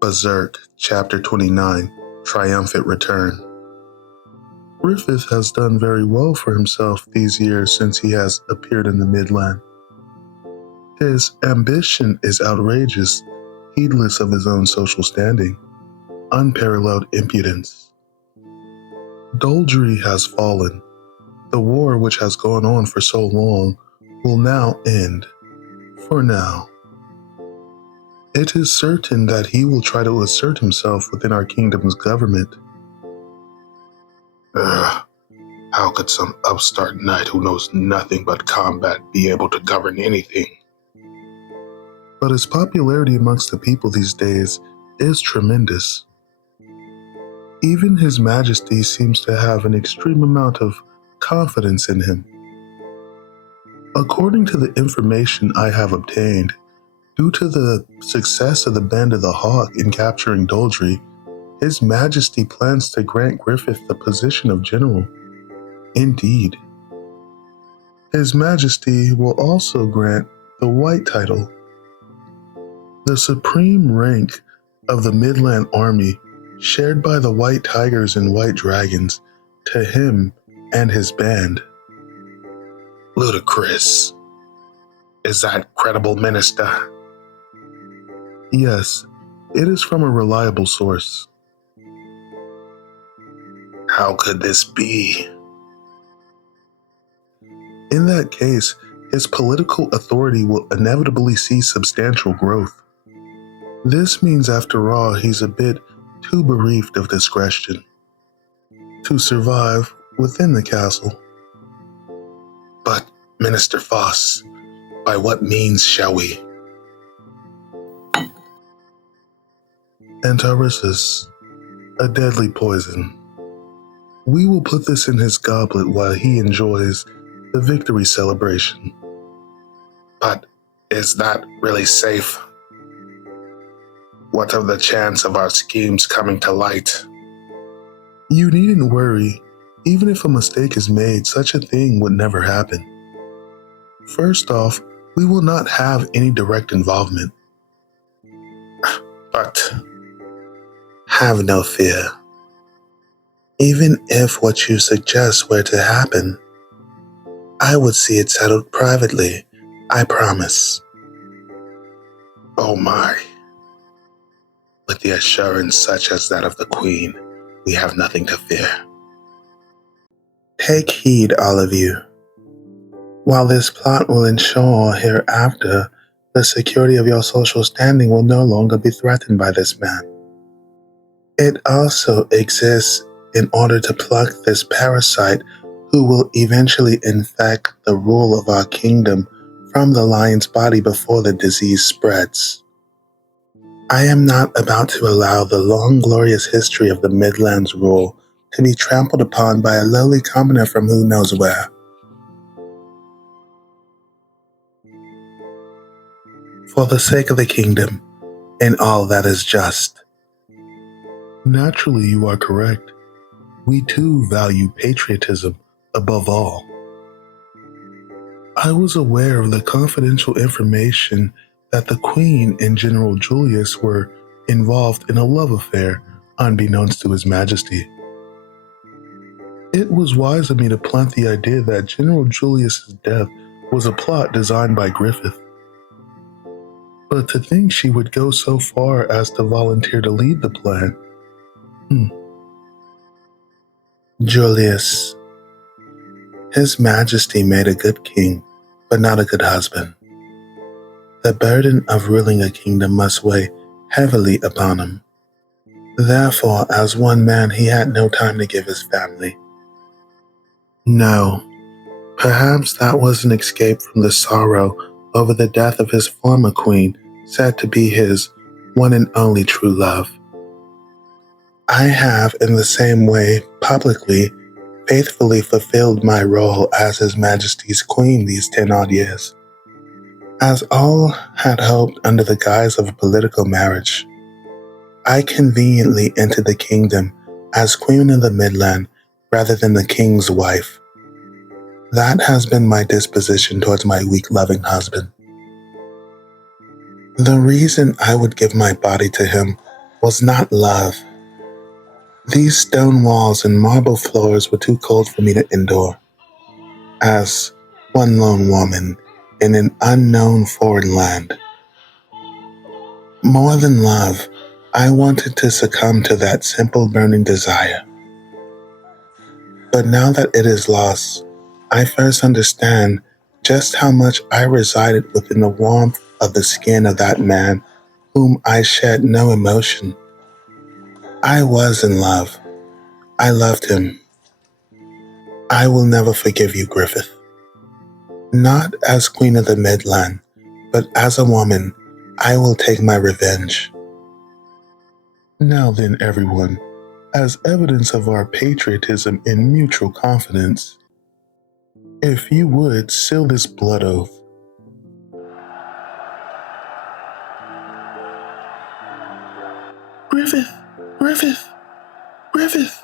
Berserk Chapter 29, Triumphant Return. Griffith has done very well for himself these years since he has appeared in the Midland. His ambition is outrageous, heedless of his own social standing, unparalleled impudence. Doldry has fallen. The war which has gone on for so long will now end, for now. It is certain that he will try to assert himself within our kingdom's government. How could some upstart knight who knows nothing but combat be able to govern anything? But his popularity amongst the people these days is tremendous. Even His Majesty seems to have an extreme amount of confidence in him. According to the information I have obtained, due to the success of the Band of the Hawk in capturing Doldry, His Majesty plans to grant Griffith the position of general. Indeed. His Majesty will also grant the White title, the supreme rank of the Midland Army, shared by the White Tigers and White Dragons, to him and his band. Ludicrous. Is that credible, Minister? Yes, it is from a reliable source. How could this be? In that case, his political authority will inevitably see substantial growth. This means, after all, he's a bit too bereaved of discretion to survive within the castle. But, Minister Foss, by what means shall we? Antaresis, a deadly poison. We will put this in his goblet while he enjoys the victory celebration. But is that really safe? What of the chance of our schemes coming to light? You needn't worry. Even if a mistake is made, such a thing would never happen. First off, we will not have any direct involvement. But have no fear. Even if what you suggest were to happen, I would see it settled privately, I promise. Oh my. With the assurance such as that of the Queen, we have nothing to fear. Take heed, all of you. While this plot will ensure hereafter the security of your social standing will no longer be threatened by this man, it also exists in order to pluck this parasite who will eventually infect the rule of our kingdom from the lion's body before the disease spreads. I am not about to allow the long glorious history of the Midlands rule to be trampled upon by a lowly commoner from who knows where. For the sake of the kingdom, and all that is just. Naturally, you are correct. We too value patriotism above all. I was aware of the confidential information that the Queen and General Julius were involved in a love affair unbeknownst to His Majesty. It was wise of me to plant the idea that General Julius's death was a plot designed by Griffith. But to think she would go so far as to volunteer to lead the plan. Julius. His Majesty made a good king, but not a good husband. The burden of ruling a kingdom must weigh heavily upon him. Therefore, as one man, he had no time to give his family. No, perhaps that was an escape from the sorrow over the death of his former queen, said to be his one and only true love. I have, in the same way, publicly, faithfully fulfilled my role as His Majesty's Queen these 10 odd years. As all had hoped under the guise of a political marriage, I conveniently entered the kingdom as Queen of the Midland rather than the king's wife. That has been my disposition towards my weak, loving husband. The reason I would give my body to him was not love. These stone walls and marble floors were too cold for me to endure. As one lone woman in an unknown foreign land. More than love, I wanted to succumb to that simple burning desire. But now that it is lost, I first understand just how much I resided within the warmth of the skin of that man whom I shed no emotion. I was in love. I loved him. I will never forgive you, Griffith. Not as Queen of the Midland, but as a woman, I will take my revenge. Now then, everyone, as evidence of our patriotism and mutual confidence, if you would seal this blood oath. Griffith! Griffith! Griffith!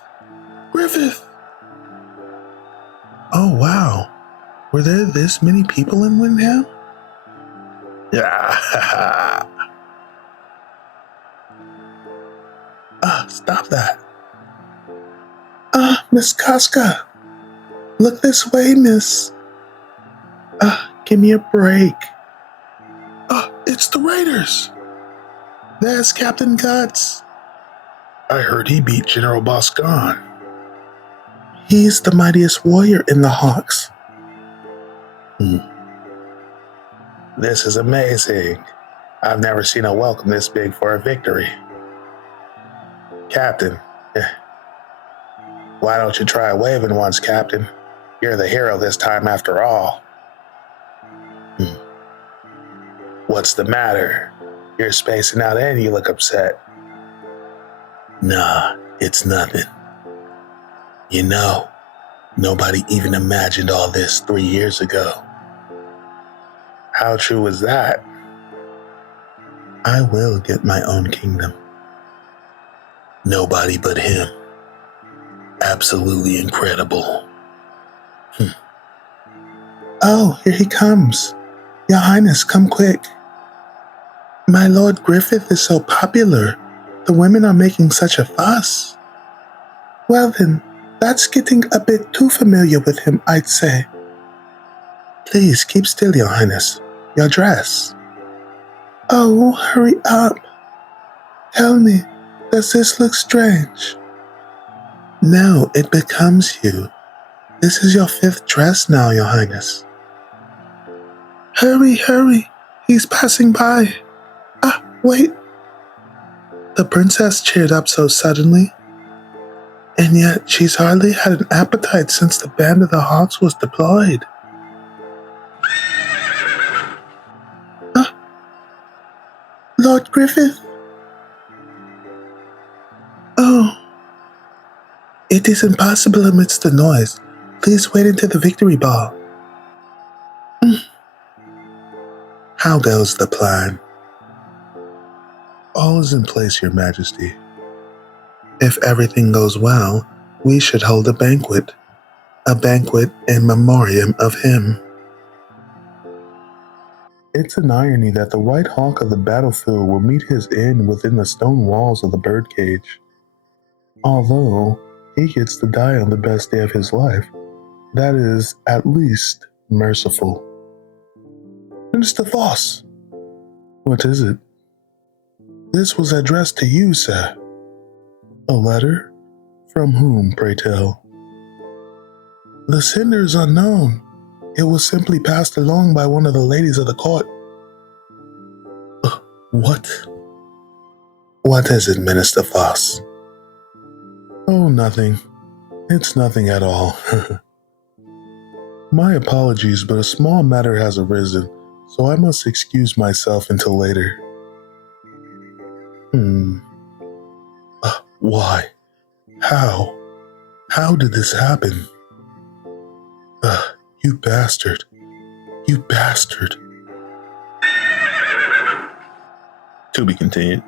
Griffith! Oh, wow. Were there this many people in Windham? Yeah. Stop that. Miss Casca. Look this way, miss. Give me a break. It's the Raiders. There's Captain Guts. I heard he beat General Boscan. He's the mightiest warrior in the Hawks. This is amazing. I've never seen a welcome this big for a victory. Captain, why don't you try waving once, Captain? You're the hero this time after all. What's the matter? You're spacing out and you look upset. Nah, it's nothing. You know, nobody even imagined all this 3 years ago. How true is that? I will get my own kingdom. Nobody but him. Absolutely incredible. Oh, here he comes. Your Highness, come quick. My Lord Griffith is so popular. The women are making such a fuss. Well then, that's getting a bit too familiar with him, I'd say. Please, keep still, Your Highness. Your dress. Oh, hurry up. Tell me, does this look strange? No, it becomes you. This is your 5th dress now, Your Highness. Hurry, hurry. He's passing by. Wait. The princess cheered up so suddenly. And yet she's hardly had an appetite since the band of the Hawks was deployed. Lord Griffith? Oh. It is impossible amidst the noise. Please wait until the victory ball. How goes the plan? All is in place, Your Majesty. If everything goes well, we should hold a banquet in memoriam of him. It's an irony that the White Hawk of the battlefield will meet his end within the stone walls of the birdcage. Although he gets to die on the best day of his life, that is at least merciful. Mr. Voss. What is it? This was addressed to you, sir. A letter? From whom, pray tell? The sender is unknown. It was simply passed along by one of the ladies of the court. What? What is it, Minister Voss? Oh, nothing. It's nothing at all. My apologies, but a small matter has arisen, so I must excuse myself until later. Why? How? How did this happen? You bastard. You bastard. To be continued.